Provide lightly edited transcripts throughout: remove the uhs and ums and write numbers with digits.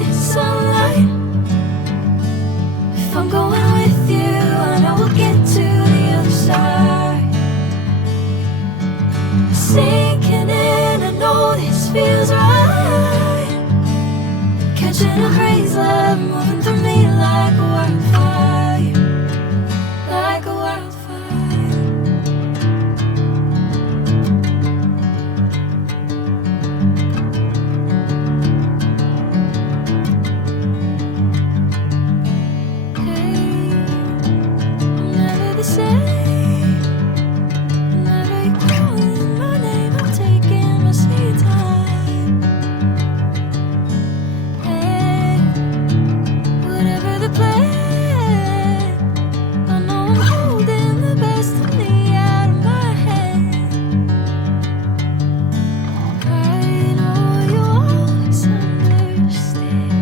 golden sunlight. If I'm going with you, I know we'll get to the other side. Sinking in, I know this feels right. Catching a breeze, love moving through me like a wildfire, like a wildfire. Hey, I'm never the same. Whenever you're calling my name, I'm taking my sweet time. Hey, whatever the plan, I know I'm holding the best of me out of my hand. I know you always understand.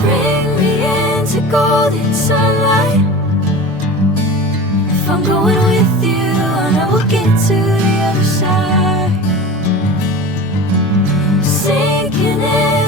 Bring me into golden sunlight. If I'm going with you, I know we'll get to the other side. Sinking in,